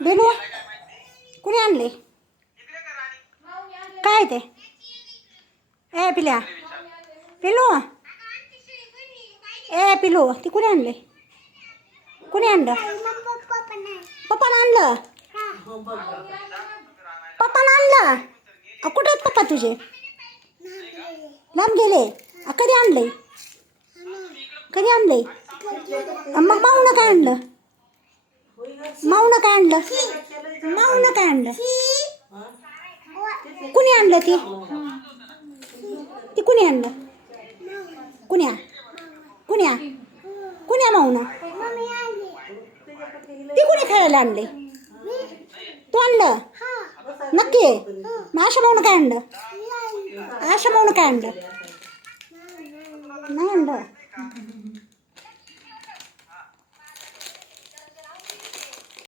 Bennu कुणी आणले? काय ते? ए पिल्या, पिलू, ए पिलू, ती कुणी आणले? कुणी आणलं? पप्पानं आणलं. पप्पानं आणलं. कुठे आहेत पप्पा तुझे? लांब गेले. कधी आणले? कधी आणले? मग माऊनं काय आणलं? माऊनं काय आणलं? माऊनं काय आणलं? कुणी आणलं? ती कुणी आणलं? कुण्या कुण्या कुण्या माऊनं? ती कुणी खेळायला आणले? तू आणलं? नक्की? मग आशा माऊनं काय आणलं? आशा माऊनं काय आणलं? नाही आणलं.